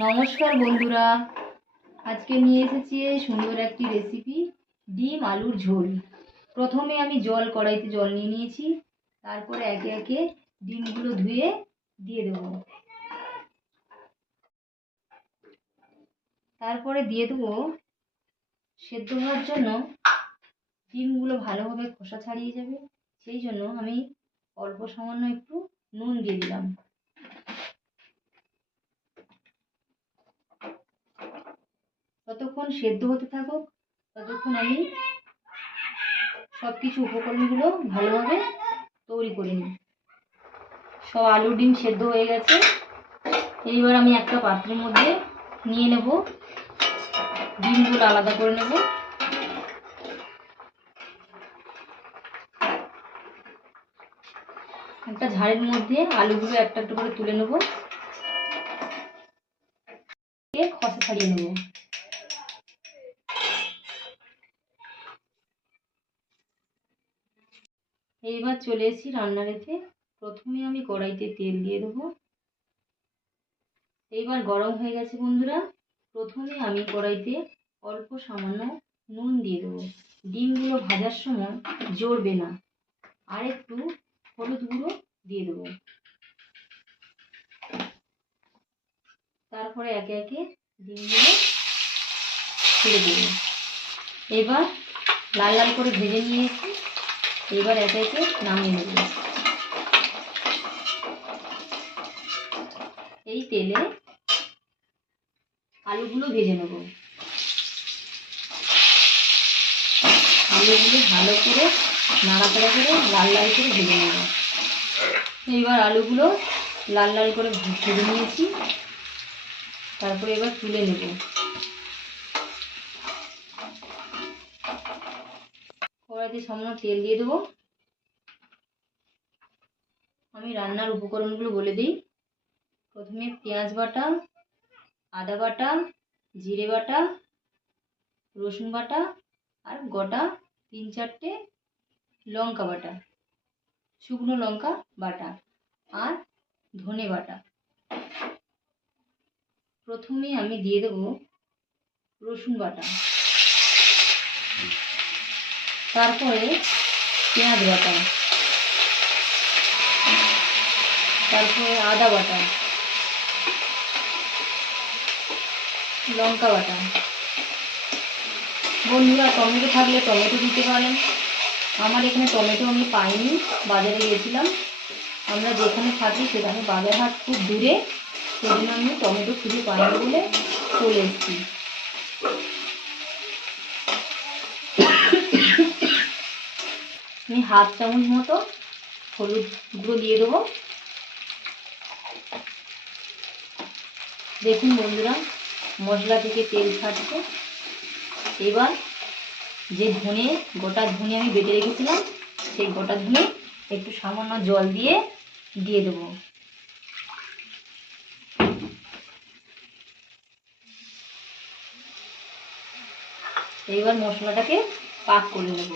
নমস্কার বন্ধুরা, আজকে নিয়ে এসেছি সুন্দর একটি রেসিপি, ডিম আলুর ঝোল। প্রথমে আমি কড়াইতে জল নিয়ে নিয়েছি। তারপরে একে একে ডিমগুলো ধুয়ে দিয়ে দেবো। তারপরে দিয়ে দেবো সেদ্ধ হওয়ার জন্য। ডিমগুলো ভালোভাবে খোসা ছাড়িয়ে যাবে, সেই জন্য আমি অল্প সামান্য একটু নুন দিয়ে দিলাম। ততক্ষণ সেদ্ধ হতে থাকুক, ততক্ষণ আমি সব কিছু উপকরণগুলো ভালোভাবে তৈরি করে নিই। সব আলু ডিম সেদ্ধ হয়ে গেছে। এইবার আমি একটা পাত্রের মধ্যে নিয়ে নেব, ডিমগুলো আলাদা করে নেব। একটা ঝাড়ের মধ্যে আলুগুলো একটা একটা করে তুলে নেব, খসা ছাড়িয়ে নেব। এইবার চলে এসেছি রান্নাঘরে। প্রথমে আমি কড়াইতে তেল দিয়ে দেবো। এইবার গরম হয়ে গেছে বন্ধুরা। প্রথমে আমি কড়াইতে অল্প সামান্য নুন দিয়ে দেবো। ডিমগুলো ভাজার সময় জ্বলবে না। আর একটু হলুদ গুঁড়ো দিয়ে দেবো। তারপরে একে একে ডিমগুলো ছেড়ে দেবো। এবার লাল লাল করে ভেজে নিয়েছি। এবার একে একে নামিয়ে নেব। এই তেলে আলুগুলো ভেজে নেব। আলুগুলো ভালো করে নাড়াচাড়া করে লাল লাল করে ভেজে নেব। এইবার আলুগুলো লাল লাল করে ভেজে নিয়েছি। তারপরে এবার তুলে নেব। কড়াইতে সামান্য তেল দিয়ে দেবো। আমি রান্নার উপকরণগুলো বলে দিই। প্রথমে পেঁয়াজ বাটা, আদা বাটা, জিরে বাটা, রসুন বাটা আর গোটা 3-4টে লঙ্কা বাটা, শুকনো লঙ্কা বাটা আর ধনে বাটা। প্রথমে আমি দিয়ে দেব রসুন বাটা, তারপরে পেঁয়াজ বাটা, তারপরে আদা বাটা, লঙ্কা বাটা। বন্ধুরা টমেটো থাকলে টমেটো দিতে পারেন। আমার এখানে টমেটো আমি পাইনি, বাজারে গিয়েছিলাম। আমরা যেখানে থাকি সেখানে বাজার হাট খুব দূরে, সেজন্য আমি টমেটো খুঁজে পাইনি বলে চলে এসেছি। আমি হাফ চামচ মতো হলুদ গুঁড়ো দিয়ে দেবো। দেখুন বন্ধুরা, মশলা থেকে তেল ছাড়ছে। এবার যে গোটা ধনে আমি বেটে রেখেছিলাম, সেই গোটা ধনে একটু সামান্য জল দিয়ে দেবো। এইবার মশলাটাকে পাক করে নেব।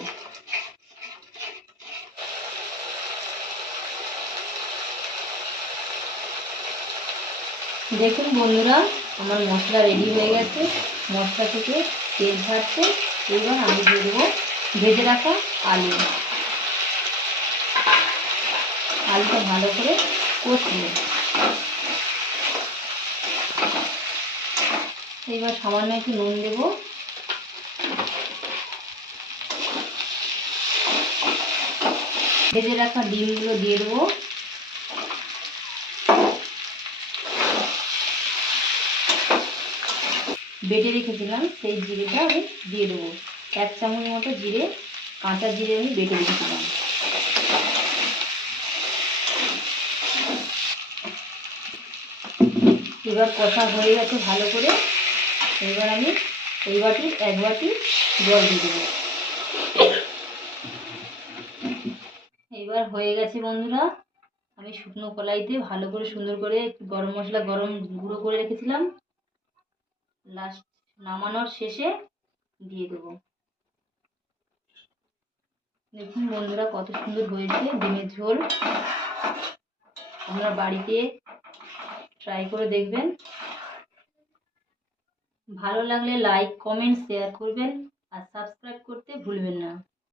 দেখুন বন্ধুরা, আমার মশলা রেডি হয়ে গেছে। মশলা থেকে তেল ছাড়ছে। এবার আমি দিয়ে দেবো ভেজে রাখা আলু। আলুটা ভালো করে কষিয়ে, এবার সামান্য একটু নুন দেব। ভেজে রাখা ডিমগুলো দিয়ে দেবো। বেটে রেখেছিলাম সেই জিরেটা আমি দিয়ে দেবো। 1 চামচ মতো জিরে, কাঁচা জিরে আমি বেটে রেখেছিলাম। এবার কষা হয়ে গেছে ভালো করে। এবার আমি এক বাটি জল দিয়ে দেবো। এবার হয়ে গেছে বন্ধুরা। আমি শুকনো কড়াইতে ভালো করে সুন্দর করে গরম মশলা গুঁড়ো করে রেখেছিলাম, লাস্ট নামানোর শেষে দিয়ে দেবো। দেখুন বন্ধুরা, কত সুন্দর হয়েছে ডিমের ঝোল। আপনারা বাড়িতে ট্রাই করে দেখবেন। ভালো লাগলে লাইক, কমেন্ট, শেয়ার করবেন আর সাবস্ক্রাইব করতে ভুলবেন না।